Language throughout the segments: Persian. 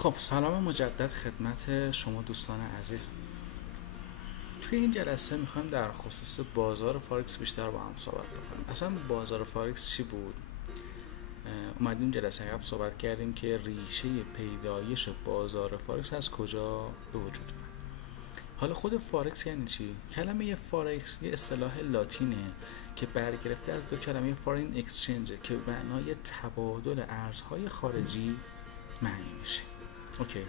خب سلام مجدد خدمت شما دوستان عزیز. توی این جلسه میخوایم در خصوص بازار فارکس بیشتر با هم صحبت بکنیم. اصلا بازار فارکس چی بود؟ اومدیم جلسه قبل صحبت کردیم که ریشه پیدایش بازار فارکس از کجا به وجود اومد. حالا خود فارکس یعنی چی؟ کلمه فارکس یه اصطلاح لاتینه که برگرفته از دو کلمه فارین اکسچنج که به معنای تبادل ارزهای خارجی معنی میشه. اوکی.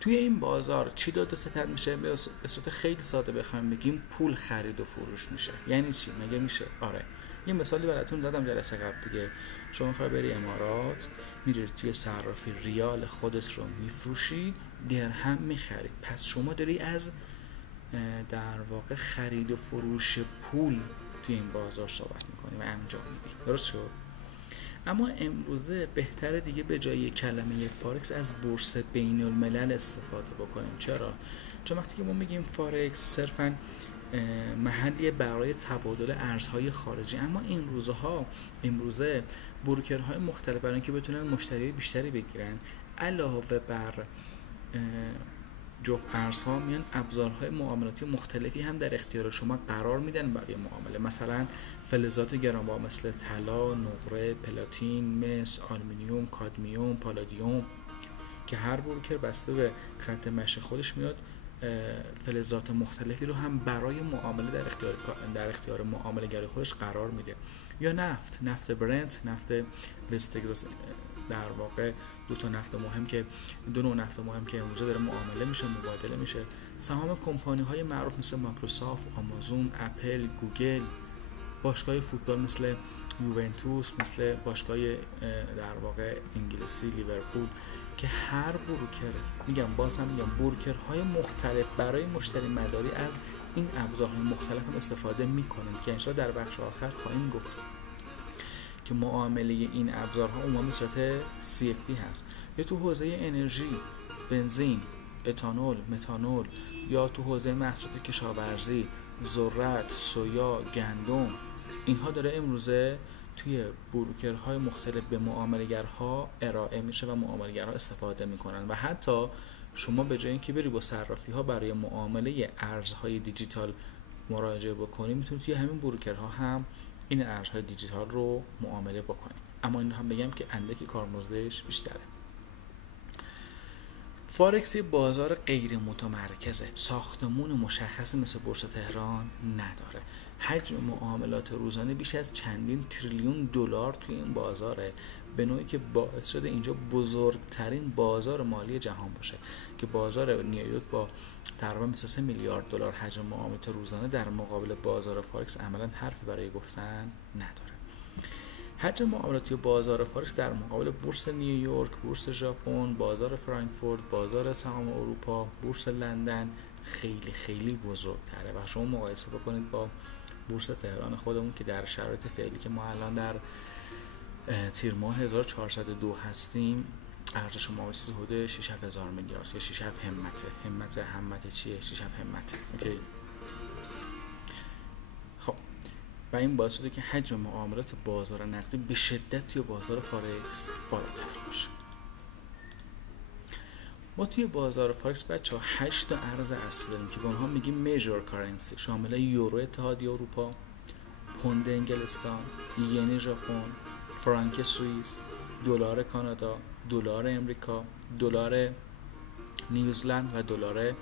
توی این بازار چی داده ستد میشه؟ به صورت خیلی ساده بخوایم بگیم پول خرید و فروش میشه. یعنی چی؟ مگه میشه؟ آره، یه مثالی براتون زدم جلسه قبل دیگه. شما میخوای بری امارات، میری توی صرافی ریال خودت رو میفروشی، درهم میخری. پس شما داری از در واقع خرید و فروش پول توی این بازار صحبت میکنی و انجام میدی. درست شد؟ اما امروزه بهتره دیگه به جای کلمه فارکس از بورس بین الملل استفاده بکنیم. چرا؟ چون وقتی که ما میگیم فارکس صرفاً محلی برای تبادل ارزهای خارجی، اما امروزه بروکرهای مختلف برای اینکه بتونن مشتری بیشتری بگیرن، علاوه بر جفت ارزها میان ابزارهای معاملاتی مختلفی هم در اختیار شما قرار میدن برای معامله. مثلا فلزات گرانبها مثل طلا، نقره، پلاتین، مس، آلومینیوم، کادمیوم، پالادیوم که هر بروکر بسته به خط مشی خودش میاد فلزات مختلفی رو هم برای معامله در اختیار معامله‌گر خودش قرار میده. یا نفت برنت، نفت وست تگزاس، در واقع دو نوع نفت مهم که امروزه داره معامله میشه، مبادله میشه. سهام کمپانی های معروف مثل مایکروسافت، آمازون، اپل، گوگل، باشگاه فوتبال مثل یوونتوس، مثل باشگاه در واقع انگلیسی لیورپول، که هر بروکرهای مختلف برای مشتری مداری از این ابزارهای مختلف هم استفاده میکنن که انشاءالله در بخش آخر خواهیم گفت که معامله این ابزارها عموما به صورت CFD هست. یا تو حوزه انرژی، بنزین، اتانول، متانول، یا تو حوزه محصولات کشاورزی، ذرت، سویا، گندم، اینها داره امروزه توی بروکرهای مختلف به معامله‌گرها ارائه میشه و معامله‌گرها استفاده میکنن. و حتی شما به جای اینکه بری با صرافی ها برای معامله ارزهای دیجیتال مراجعه بکنی، میتونید توی همین بروکرها هم این ارزهای دیجیتال رو معامله بکنید. اما این هم بگم که اندکی کارمزدش بیشتره. فارکس یه بازار غیر متمرکزه، ساختمون مشخصی مثل بورس تهران نداره. حجم معاملات روزانه بیش از چندین تریلیون دلار توی این بازاره، به نوعی که باعث شده اینجا بزرگترین بازار مالی جهان باشه که بازار نیویورک با تقریبا 23 میلیارد دلار حجم معاملات روزانه در مقابل بازار فارکس عملاً حرفی برای گفتن نداره. حجم معاملاتی بازار فارکس در مقابل بورس نیویورک، بورس ژاپن، بازار فرانکفورت، بازار سهام اروپا، بورس لندن خیلی خیلی بزرگتره و شما مقایسه بکنید با بورس تهران خودمون که در شرایط فعلی که ما الان در تیر ماه 1402 هستیم، ارزش معاملاتی حدود 6-7000 میلیارد یا 6-7 همت چیه؟ 6-7 همت. اوکی. خب و این باعث شده که حجم معاملات بازار نقدی به شدت توی بازار فارکس بالاتر باشه. ما توی بازار فارکس بچه‌ها 8 تا ارز اصلی داریم که به اونها میگیم میجور کارنسی، شامل یورو اتحادیه اروپا، پوند انگلستان، ین ژاپن، فرانک سوئیس، دلار کانادا، دلار امریکا، دلار نیوزلند و دلار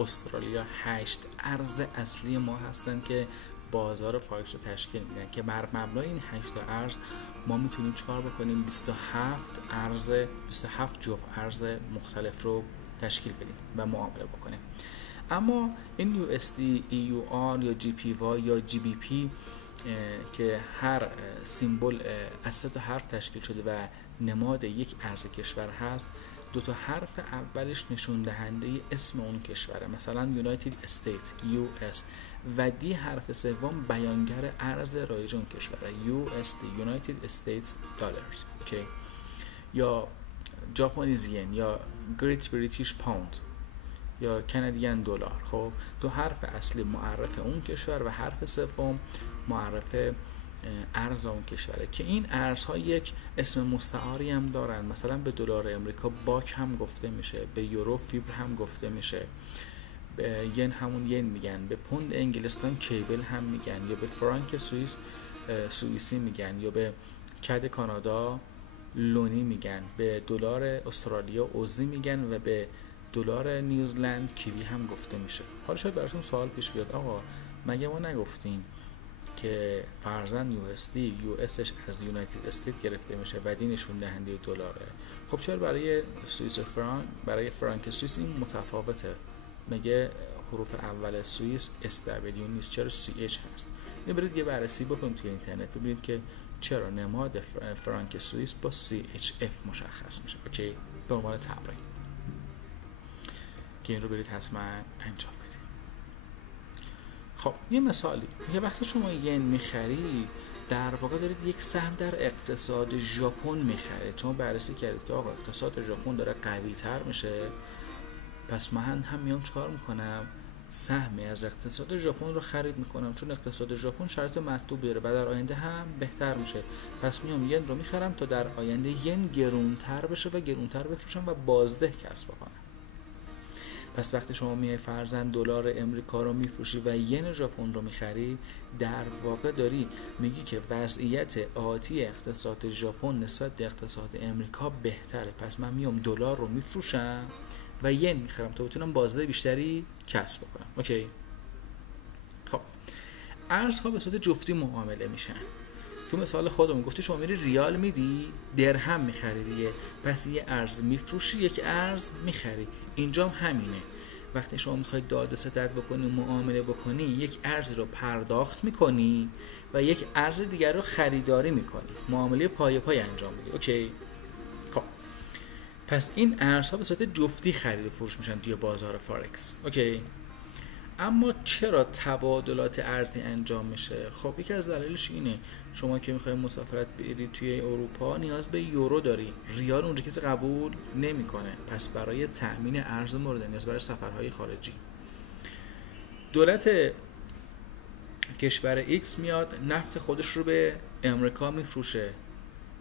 استرالیا. 8 ارز اصلی ما هستن که بازار فارکس رو تشکیل میدن که بر مبنای این 8 ارز ما میتونیم چیکار بکنیم؟ 27 جفت ارز مختلف رو تشکیل بدیم و معامله بکنیم. اما این USD، EUR یا JPY یا GBP که هر سیمبل از 3 تا حرف تشکیل شده و نماد یک ارز کشور هست، 2 تا حرف اولش نشون دهنده اسم اون کشوره، مثلا یونایتد استیت US، و دی حرف سوم بیانگر ارز رایج اون کشوره، USD United States Dollars. اوکی. یا ژاپنیز ین یا گریت بریتیش پوند یا کانادین دلار. خب 2 حرف اصلی معرف اون کشور و حرف سوم معرف ارز اون کشوره که این ارزها یک اسم مستعاری هم دارن. مثلا به دلار امریکا باک هم گفته میشه، به یورو فیبر هم گفته میشه، به ین همون ین میگن، به پوند انگلستان کیبل هم میگن، یا به فرانک سوئیس سوئیسی میگن، یا به کد کانادا لونی میگن، به دلار استرالیا اوزی میگن و به دلار نیوزلند کیوی هم گفته میشه. حالا شاید براتون سوال پیش بیاد، آقا مگه ما نگفتیم که فرضاً USDش از یونایتد استیت گرفته میشه و دی نشون دهنده دلاره؟ خب چرا برای سوئیس فرانک، برای فرانک سوئیس این متفاوته؟ مگه حروف اول سوئیس SW نیست، چرا CH هست؟ برید یه بررسی بکنید توی اینترنت ببینید که چرا نماد فرانک سوئیس با CHF مشخص میشه. اوکی، به عنوان تمرین که این رو برید حتما انجام بدید. خب یه مثالی، یه وقتی شما ین میخرید در واقع دارید یک سهم در اقتصاد ژاپن میخرید. شما بررسی کردید که آقا اقتصاد ژاپن داره قوی تر میشه، پس من هم میام چکار میکنم؟ سهمی از اقتصاد ژاپن رو خرید میکنم، چون اقتصاد ژاپن شرط مطلوب داره و در آینده هم بهتر میشه. پس میام ین رو میخرم تا در آینده ین گرونتر بشه و گرونتر بفروشم و بازده کسب کنم. پس وقتی شما میای فرضاً دلار امریکا رو میفروشی و ین ژاپن رو میخری، در واقع داری میگی که وضعیت آتی اقتصاد ژاپن نسبت به اقتصاد امریکا بهتره، پس من میام دلار رو میفروشم و ین میخرم تا بتونم بازده بیشتری کسب کنم. اوکی. خب ارزها به صورت جفتی معامله میشن. تو مثال خودمون گفتی شما میری ریال میدی، درهم میخری دیگه، پس یه ارز میفروشی یک ارز میخری. اینجا هم همینه، وقتی شما میخوای داد و ستد بکنی، معامله بکنی، یک ارز رو پرداخت میکنی و یک ارز دیگر رو خریداری میکنی، معامله پای پای انجام میدی. اوکی. خب پس این ارزها به صورت جفتی خرید و فروش میشن توی بازار فارکس. اوکی. اما چرا تبادلات ارزی انجام میشه؟ خب یکی از دلایلش اینه، شما که میخوای مسافرت بری توی اروپا نیاز به یورو داری، ریال اونجا کسی قبول نمیکنه، پس برای تأمین ارز مورد نیاز برای سفرهای خارجی دولت کشور X میاد نفت خودش رو به امریکا میفروشه،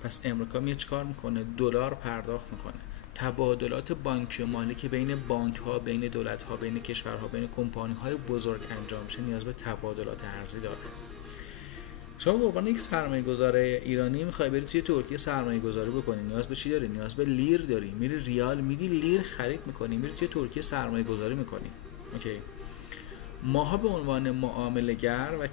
پس امریکا میاد چیکار میکنه؟ دلار پرداخت میکنه. تبادلات بانکی و مالی که بین بانک ها، بین دولت ها، بین کشورها، بین کمپانی های بزرگ انجام میشه نیاز به تبادلات ارزی داره. شما به عنوان یک سرمایه‌گذار ایرانی میخوای بری توی ترکیه سرمایه‌گذاری بکنی، نیاز به چی داری؟ نیاز به لیر داری. میری ریال میدی، لیر خرید میکنی، میری توی ترکیه سرمایه‌گذاری میکنی. اوکی. ماها به عنوان معامله‌گر و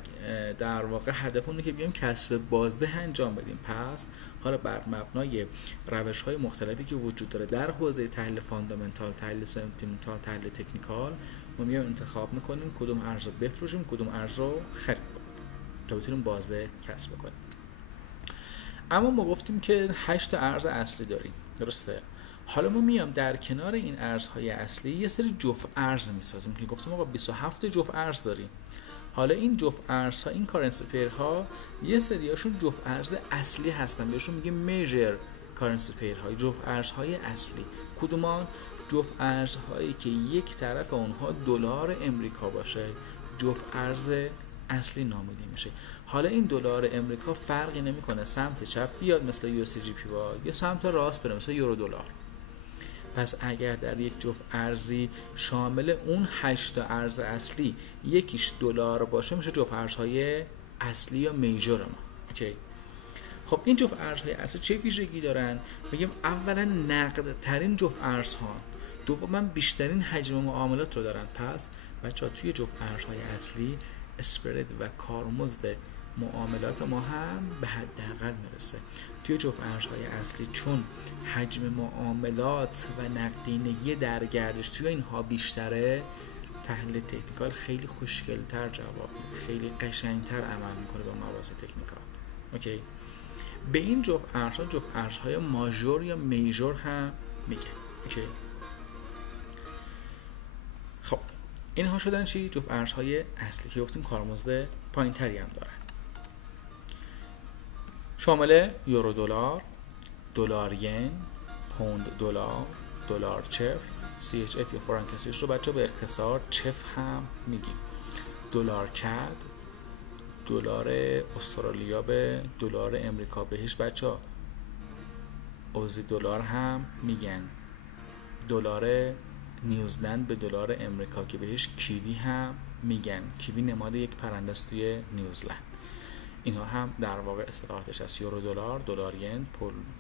در واقع هدفمونه که بیایم کسب بازده انجام بدیم. پس حالا بر مبنای روش‌های مختلفی که وجود داره در حوزه تحلیل فاندامنتال، تحلیل سنتیمنتال، تحلیل تکنیکال، ما میایم انتخاب میکنیم کدوم ارز رو بفروشیم، کدوم ارز رو خرید کنیم تا بتونیم بازده کسب کنیم. اما ما گفتیم که 8 ارز اصلی داریم، درسته؟ حالا ما میام در کنار این ارزهای اصلی یه سری جفت ارز میسازیم که گفتیم آقا 27 جفت ارز داریم. حالا این جفت ارزها، این کارنسی پیرها، یه سریاشون جفت ارز اصلی هستن، بهشون میگیم میجر کارنسی پیرها، جفت ارزهای اصلی. کدومان؟ جفت ارزهایی که یک طرف اونها دلار امریکا باشه، جفت ارز اصلی نامیده میشه. حالا این دلار امریکا فرقی نمیکنه سمت چپ بیاد مثل USDGPY یا سمت راست بره مثل یورو دلار. پس اگر در یک جفت ارزی شامل اون 8 ارز اصلی یکیش دلار باشه میشه جفت ارزهای اصلی یا میجر ما. اوکی. خب این جفت ارزهای اصلی چه ویژگی دارن؟ میگیم اولا نقد ترین جفت ارزها، دوما بیشترین حجم معاملات رو دارن. پس بچه‌ها توی جفت ارزهای اصلی اسپرد و کارمزد معاملات ما هم به حداقل میرسه. توی جفت ارزهای اصلی چون حجم معاملات و نقدینگی در گردش توی اینها بیشتره، تحلیل تکنیکال خیلی خوشگل‌تر جواب میده، خیلی قشنگتر عمل میکنه با مباحث تکنیکال. اوکی. به این جفت ارزها جفت ارزهای ماژور یا میجور هم میگن. اوکی. خب اینها شدن چی؟ جفت ارزهای اصلی که گفتیم کارمزد پایین‌تری هم دارن، شامل یورو دلار، دلار ین، پوند دلار، دلار چف، CHF یا فرانک سوئیس رو بچه به اختصار چف هم میگیم، دلار کد، دلار استرالیا به دلار امریکا بهش بچه‌ها اوزی دلار هم میگن، دلار نیوزلند به دلار امریکا که بهش کیوی هم میگن. کیوی نماد یک پرنده است توی نیوزلند. اینها هم در واقع اصطلاحاتش از یورو دلار، دلار ین،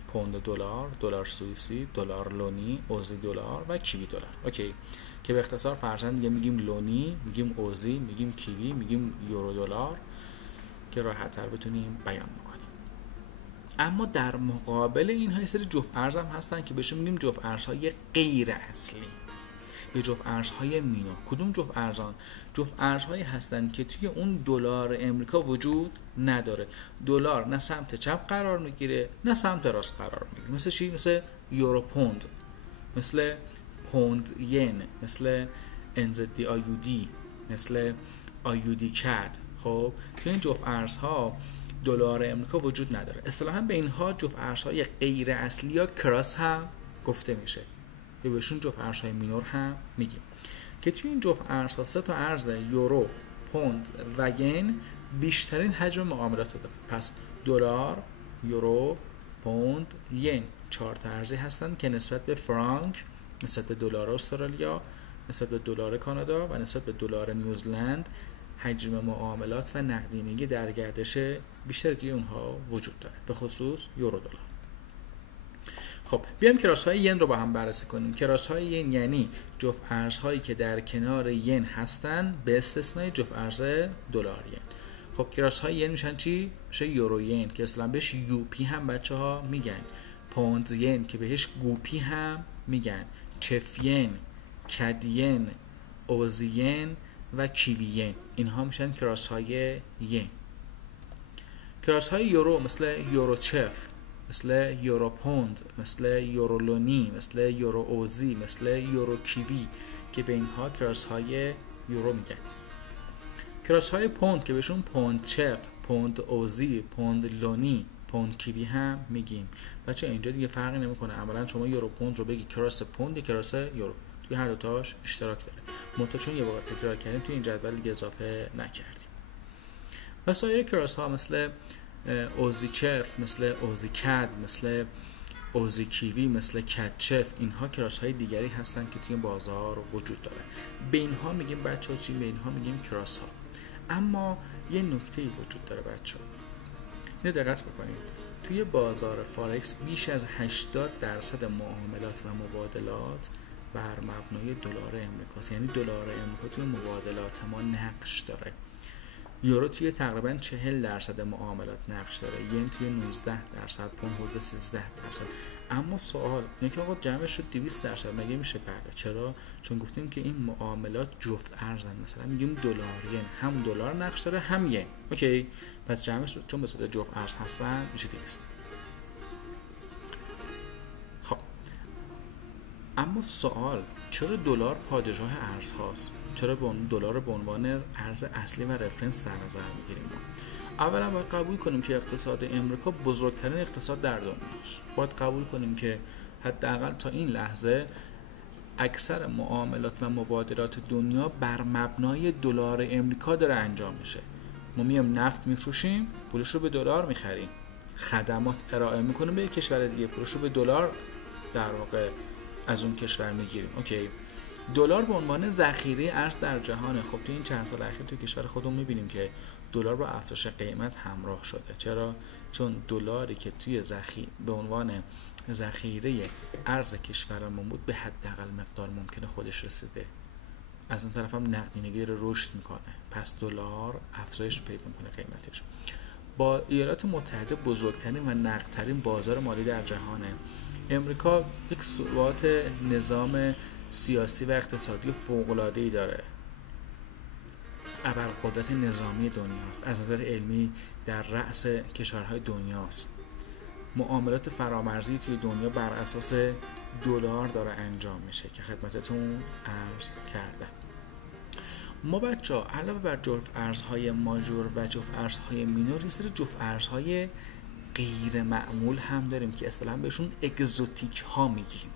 پوند دلار، دلار سوئیسی، دلار لونی، اوزی دلار و کیوی دلار. اوکی، که به اختصار فرضاً دیگه میگیم لونی، میگیم اوزی، میگیم کیوی، میگیم یورو دلار که راحت‌تر بتونیم بیان بکنیم. اما در مقابل اینها یه سری جفت ارز هم هستن که بهشون میگیم جفت ارزهای غیر اصلی یا جفت ارزهای مینور. کدوم جفت ارزان؟ جفت ارزهایی هستن که توی اون دلار امریکا وجود نداره. دلار نه سمت چپ قرار میگیره نه سمت راست قرار میگیره. مثل چی؟ مثل یورو پوند، مثل پوند ین، مثل NZD IUD، مثل IUD CAD. خب توی این جفت ارزها دلار امریکا وجود نداره. اصطلاحاً به اینها جفت ارزهای غیر اصلی یا کراس هم گفته میشه یا بهشون جفت ارزهای مینور هم میگیم. که توی این جفت ارزها سه تا ارز یورو، پوند و ین بیشترین حجم معاملات داره. پس دلار، یورو، پوند، ین 4 تا ارزی هستن که نسبت به فرانک، نسبت به دلار استرالیا، نسبت به دلار کانادا و نسبت به دلار نیوزلند حجم معاملات و نقدینگی در گردش بیشتر توی اونها وجود داره، به خصوص یورو دلار. خب بیایم کراس‌های ین رو با هم بررسی کنیم. کراس‌های ین یعنی جفت ارزهایی که در کنار ین هستن به استثنای جفت ارز دلار ین. خب کراس‌های ین میشن چی؟ میشه یورو ین که اصلا بهش یوپی هم بچه‌ها میگن، پوند ین که بهش گوپی هم میگن، چف ین، کد ین، اوزی ین و کیوی ین. اینها میشن کراس‌های ین. کراس‌های یورو مثل یورو چف، مثل یورو پوند، مثل یورو لونی، مثل یورو اوزی، مثل یورو کیوی که به اینها کراس‌های یورو میگن. کراس‌های پوند که بهشون پوند چف، پوند اوزی، پوند لونی، پوند کیوی هم میگیم. بچه اینجا دیگه فرقی نمیکنه، عملاً شما یورو پوند رو بگی کراس پوند یا کراس یورو، توی هر دو تاش اشتراک داره. منتها چون یه بار تکرار کردیم توی این جدول دیگه اضافه نکردیم. و سایر کراس‌ها مثل اوزی چف، مثل اوزی کد، مثل اوزی کیوی، مثل کد چف، اینها کراس‌های دیگری هستن که توی بازار وجود داره. به اینها میگیم بچه‌ها چی؟ به اینها میگیم کراس‌ها. اما یه نکته‌ای وجود داره بچه‌ها، اینو دقت بکنید. توی بازار فارکس بیش از 80% معاملات و مبادلات بر مبنای دلار امریکاست. یعنی دلار امریکا توی مبادلات ما نقش داره. یورو توی تقریباً 40% معاملات نقش داره، ین توی 19%، پوند حدود 13%. اما سوال اینه که آقا جمعش شد 200%، مگه میشه؟ بله. چرا؟ چون گفتیم که این معاملات جفت ارزن. مثلا میگیم دلار ین هم دلار نقش داره هم ین. اوکی، پس جمعش چون به صورت جفت ارز هستن میشه 200. خب اما سوال چرا دلار پادشاه ارز هاست؟ چرا دلار به عنوان ارز اصلی و رفرنس در نظر میگیریم؟ اولا باید قبول کنیم که اقتصاد امریکا بزرگترین اقتصاد در دنیاست. باید قبول کنیم که حداقل تا این لحظه اکثر معاملات و مبادلات دنیا بر مبنای دلار امریکا داره انجام میشه. ما میام نفت میفروشیم، پولش رو به دلار میخریم، خدمات ارائه میکنیم به یک کشور دیگه، پولش رو به دلار در واقع از اون کشور میگیریم. اوکی، دلار به عنوان ذخیره ارز در جهانه. خب تو این چند سال اخیر تو کشور خودمون میبینیم که دلار با افزایش قیمت همراه شده. چرا؟ چون دلاری که توی به عنوان ذخیره ارز کشورمون بود به حداقل مقدار ممکنه خودش رسیده. از اون طرف هم نقدینگی رو رشد میکنه، پس دلار افزایش پیدا میکنه قیمتش. با ایالات متحده بزرگترین و نقدترین بازار مالی در جهانه. امریکا یک ثبات نظام سیاسی و اقتصادی فوق‌العاده‌ای داره. ابرقدرت نظامی دنیاست، از نظر علمی در رأس کشورهای دنیاست. معاملات فرامرزی توی دنیا بر اساس دلار داره انجام میشه که خدمتتون عرض کردم. ما بچه‌ها علاوه بر جفت ارزهای ماژور و جفت ارزهای مینور، یه سری جفت ارزهای غیر معمول هم داریم که اصطلاحاً بهشون اگزوتیک ها میگیم.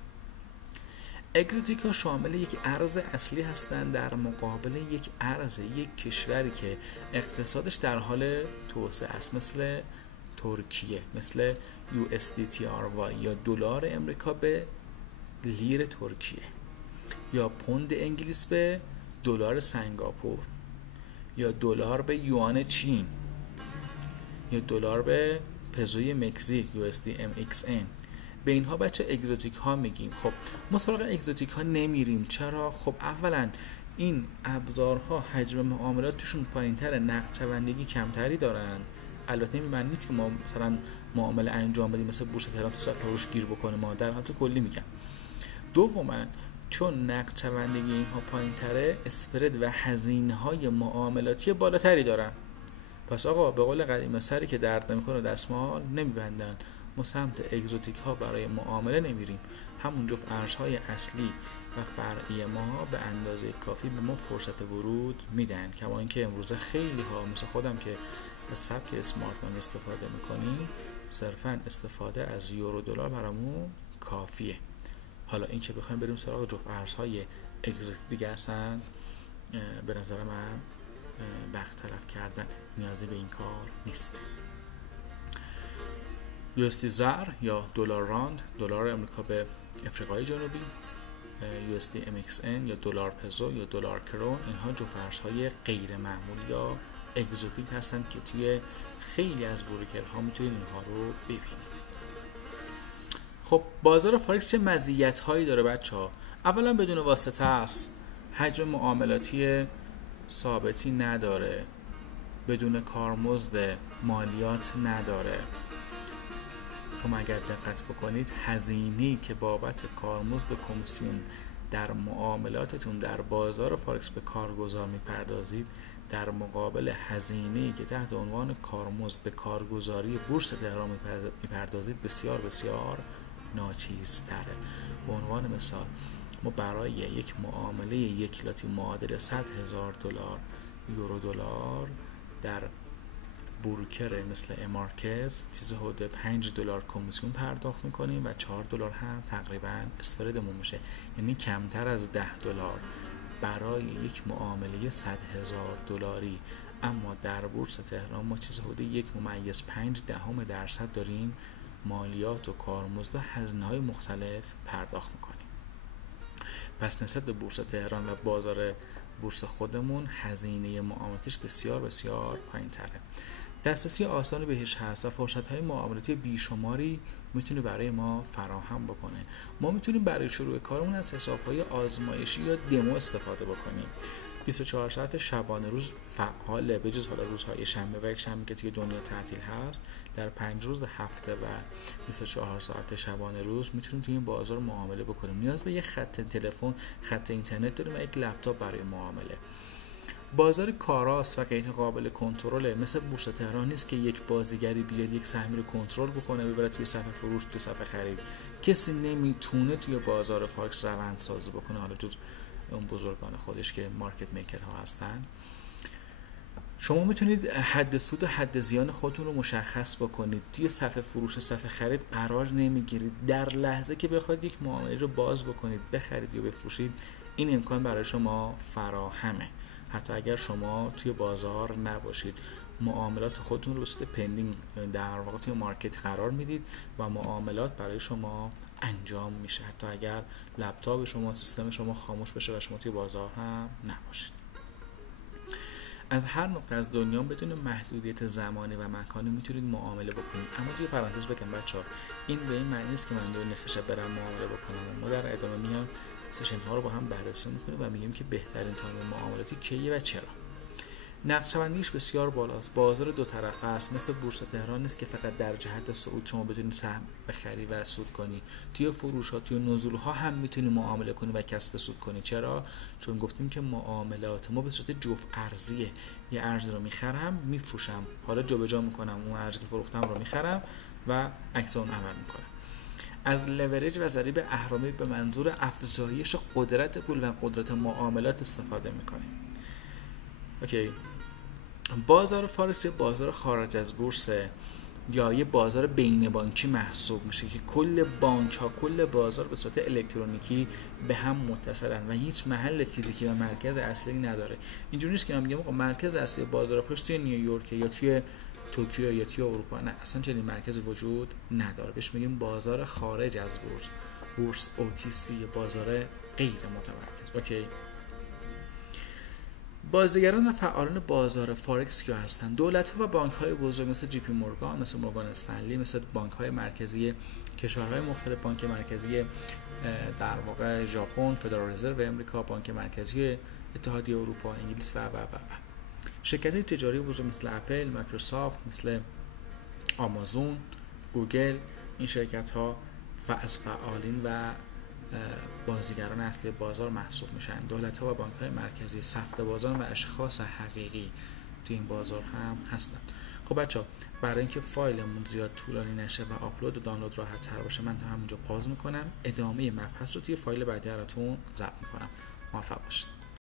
اگزوتیک ها شامل یک ارز اصلی هستند در مقابل یک ارز یک کشوری که اقتصادش در حال توسعه است، مثل ترکیه، مثل USDTRY یا دلار امریکا به لیر ترکیه، یا پوند انگلیس به دلار سنگاپور، یا دلار به یوان چین، یا دلار به پزوی مکزیک USDMXN. به اینها بچه اگزوتیک ها میگیم. خب ما سراغ اگزوتیک ها نمیریم. چرا؟ خب اولا این ابزارها حجم معاملات توشون پایین‌تره، نقدچندگی کمتری دارن. البته این معنی نیست که ما مثلا معامله انجام بدیم مثل بورس تهران تو صفحه روش گیر بکنه، ما در حالت کلی میگم. دوما چون نقدچندگی اینها پایین‌تره، اسپرد و هزینه‌های معاملاتی بالاتری دارن. پس آقا به قول قدیم سری که درد نمیکنه دستمال نمیبندن. ما سمت اگزوتیک ها برای معامله نمیریم. همون جفت ارزهای اصلی و فرعی ما به اندازه کافی به ما فرصت ورود میدن، کما اینکه امروزه خیلی ها مثل خودم که از سبک اسمارت مانی استفاده میکنیم، صرفا استفاده از یورو دلار برامون کافیه. حالا این که بخوایم بریم سراغ جفت ارزهای اگزوتیک دیگه اصلا به نظر من وقت تلف کردن، نیازی به این کار نیست. USD زر یا دلار راند، دلار امریکا به افریقای جنوبی، USD MXN یا دلار پزو یا دلار کرون، اینها جفت ارزهای غیر معمول یا اگزوتیک هستند که توی خیلی از بروکرها میتونید اینها رو ببینید. خب بازار فارکس چه مزیت‌هایی داره بچه‌ها؟ اولا بدون واسطه است، حجم معاملاتی ثابتی نداره، بدون کارمزد مالیات نداره. شما اگر دقت بکنید هزینه‌ای که بابت کارمزد کمیسیون در معاملاتتون در بازار فارکس به کارگزار میپردازید، در مقابل هزینه‌ای که تحت عنوان کارمزد به کارگزاری بورس تهران میپردازید بسیار بسیار ناچیزتره. به عنوان مثال ما برای یک معامله یک لاتی معادل 100,000 دلار یورو دلار در بروکر مثل امارکز چیز حدود 5 دلار کمیسیون پرداخت میکنیم و 4 دلار هم تقریبا اسپردمون میشه، یعنی کمتر از 10 دلار برای یک معامله 100,000 دلاری. اما در بورس تهران ما چیز حدود 1.5% داریم مالیات و کارمزد و هزینه‌های مختلف پرداخت میکنیم. پس نسبت به بورس تهران و بازار بورس خودمون هزینه معاملاتش بسیار بسیار پایین‌تره. دسترسی آسان بهش هست و فرصت‌های معاملاتی بیشماری میتونه برای ما فراهم بکنه. ما میتونیم برای شروع کارمون از حساب‌های آزمایشی یا دمو استفاده بکنیم. 24 ساعت شبانه روز فعاله، به جز حالا روزهای شنبه و یک شنبه که توی دنیا تعطیل هست. در 5 روز هفته و 24 ساعت شبانه روز میتونیم توی این بازار معامله بکنیم. نیاز به یک خط تلفن، خط اینترنت داریم و یک لپتاپ برای معامله. بازار کاراست و غیر قابل کنترله، مثل بورس تهران نیست که یک بازیگری بیاد یک سهمی رو کنترل بکنه ببره توی صفحه فروش، تو صفحه خرید. کسی نمیتونه توی بازار فارکس روند سازی بکنه، حالا جز اون بزرگان خودش که مارکت میکر ها هستن. شما میتونید حد سود و حد زیان خودتون رو مشخص بکنید. توی صفحه فروش، صفحه خرید قرار نمیگیرید. در لحظه که بخواید یک معامله رو باز بکنید، بخرید یا بفروشید، این امکان برای شما فراهمه. حتی اگر شما توی بازار نباشید، معاملات خودتون رو به صورت پندینگ در واقع توی مارکت قرار میدید و معاملات برای شما انجام میشه، حتی اگر لپتاپ شما، سیستم شما خاموش بشه و شما توی بازار هم نباشید. از هر نقطه از دنیا بدون محدودیت زمانی و مکانی میتونید معامله بکنید. اما توی پرانتز بگم بچه‌ها، این به این معنی نیست که من دو نصف شب برم معامله بکنم. ما در ادامه میام سشن ها رو با هم بررسی میکنیم و میگیم که بهترین تایم معاملاتی کیه و چرا. نقدچندیش بسیار بالاست، بازار دو طرفه است، مثل بورس تهران نیست که فقط در جهت صعود شما بتونید سهم بخری و سود کنی. توی فروش ها، توی نزول ها هم میتونید معامله کنی و کسب سود کنی. چرا؟ چون گفتیم که معاملات ما به صورت جفت ارزیه. یه ارز رو میخرم، میفروشم، حالا جابجا میکنم، اون ارزی که فروختم رو میخرم و عکس اون عمل میکنم. از لورج و ضریب اهرامی به منظور افزایش قدرت پول و قدرت معاملات استفاده میکنیم. اوکی. بازار فارکس بازار خارج از بورسه یا یه بازار بین بانکی محسوب میشه که کل بانک ها، کل بازار به صورت الکترونیکی به هم متصلن و هیچ محل فیزیکی و مرکز اصلی نداره. اینجوری نیست که من میگم آقا مرکز اصلی بازار فورکس توی نیویورک یا توی توکیو یا توی اروپا. نه، اصلا چنین مرکزی وجود نداره. بهش میگیم بازار خارج از بورس OTC، بازار غیر متمرکز. اوکی. بازیگران و فعالان بازار فارکس کیا هستند؟ دولت‌ها و بانک‌های بزرگ مثل جی پی مورگان، مثل مورگان استنلی، مثل بانک‌های مرکزی کشورهای مختلف، بانک مرکزی در واقع ژاپن، فدرال رزرو آمریکا، بانک مرکزی اتحادیه اروپا، انگلیس و شرکت‌های تجاری بزرگ مثل اپل، مایکروسافت، مثل آمازون، گوگل. این شرکت‌ها از فعالین و بازیگران اصلی بازار محسوب میشن. دولت‌ها و بانک‌های مرکزی، سفته‌بازان و اشخاص حقیقی تو این بازار هم هستن. خب بچه‌ها، برای اینکه فایلمون زیاد طولانی نشه و آپلود و دانلود راحت تر باشه، من تا همونجا پاز میکنم. ادامه مبحث رو توی فایل بعدی براتون ضبط میکنم. موفق باشید.